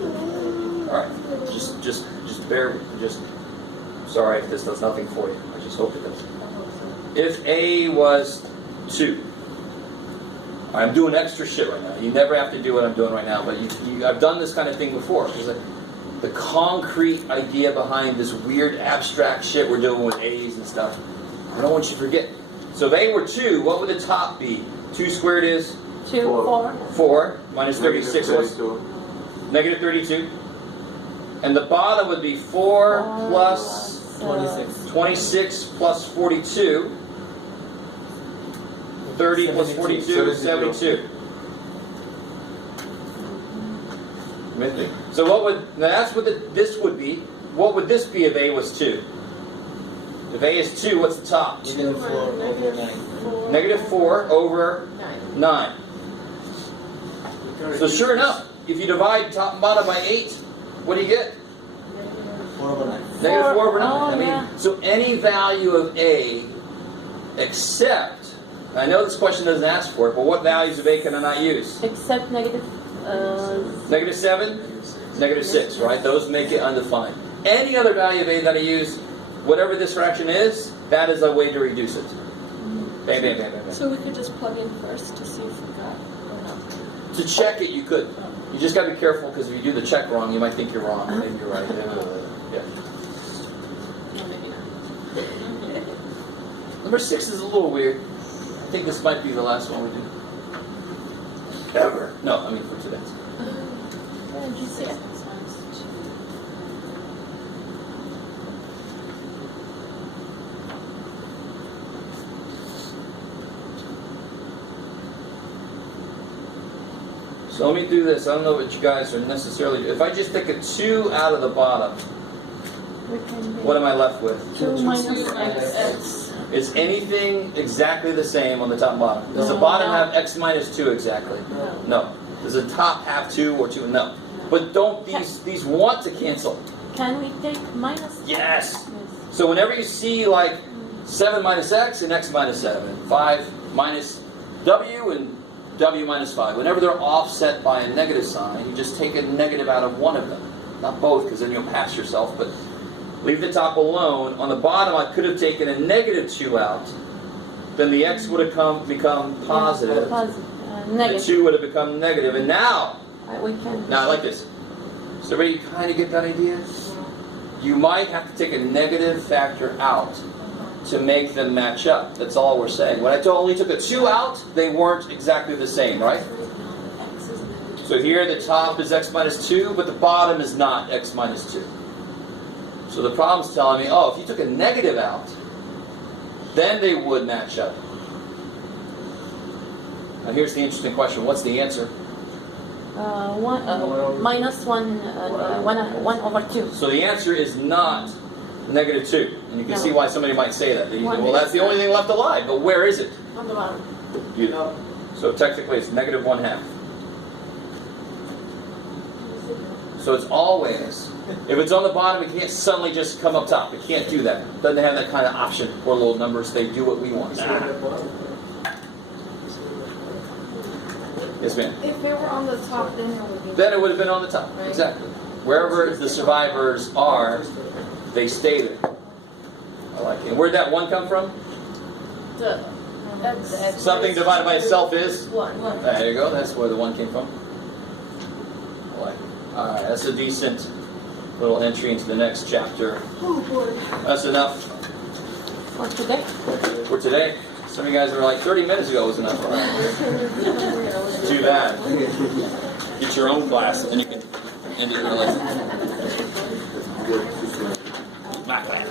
All right, just sorry if this does nothing for you. I just hope it does. If A was 2, I'm doing extra shit right now. You never have to do what I'm doing right now, but I've done this kind of thing before. It's like the concrete idea behind this weird abstract shit we're doing with A's and stuff. I don't want you to forget. So if A were 2, what would the top be? 2 squared is? 2, 4. 4 minus 36 was? Negative 32. And the bottom would be 4 plus 26 plus 42. 30 plus 42, 72. So what would, now that's what this would be. What would this be if A was 2? If A is 2, what's the top? Negative 4 over 9. Negative 4 over 9. So sure enough, if you divide top and bottom by 8, what do you get? 4 over 9. Negative 4 over 9. Oh, I mean, yeah. so any value of A except, I know this question doesn't ask for it, but what values of A can I not use? Except negative... Negative 7, negative 6, right? Those make it undefined. Any other value of A that I use, whatever this fraction is, that is a way to reduce it. Bam, bam, bam, bam, bam. So we could just plug in first to see if we got or not. To check it, you could. You just got to be careful because if you do the check wrong, you might think you're wrong. Maybe you're right. Yeah. No, maybe not. Number 6 is a little weird. I think this might be the last one we do. Ever. No, I mean for today. Where did you see it? So let me do this. I don't know what you guys are necessarily... If I just take a 2 out of the bottom, what am I left with? 2 minus X. Is anything exactly the same on the top and bottom? Does the No. bottom have x minus 2 exactly? No. Does the top have 2 or 2? No. But don't these want to cancel? Can we take minus? Yes. So whenever you see like 7 minus x and x minus 7, 5 minus w and w minus 5, whenever they're offset by a negative sign, you just take a negative out of one of them. Not both, because then you'll pass yourself, but leave the top alone. On the bottom, I could have taken a negative 2 out. Then the x would have become positive. The Negative. 2 would have become negative. And now We can. I like this. So everybody kind of get that idea? You might have to take a negative factor out to make them match up. That's all we're saying. When I only took a 2 out, they weren't exactly the same, right? So here the top is x minus 2, but the bottom is not x minus 2. So the problem's telling me, oh, if you took a negative out, then they would match up. Now here's the interesting question. What's the answer? Minus 1 over 2. So the answer is not negative 2. And you can No. see why somebody might say that. One Well, that's the only thing left alive. But where is it? On the bottom. So technically it's negative 1/2. So it's always, if it's on the bottom, it can't suddenly just come up top. It can't do that. It doesn't have that kind of option. Poor little numbers, they do what we want. Yes, ma'am. If they were on the top, then it would be. Then it would have been on the top. Right. Exactly. Wherever the survivors are, they stay there. I like it. And where'd that 1 come from? Something divided by itself is? 1. There you go. That's where the 1 came from. I like it. Alright, that's a decent little entry into the next chapter. Oh boy. That's enough For today. for today. Some of you guys were like 30 minutes ago was enough. Too bad. Get your own class and you can end it early. My class.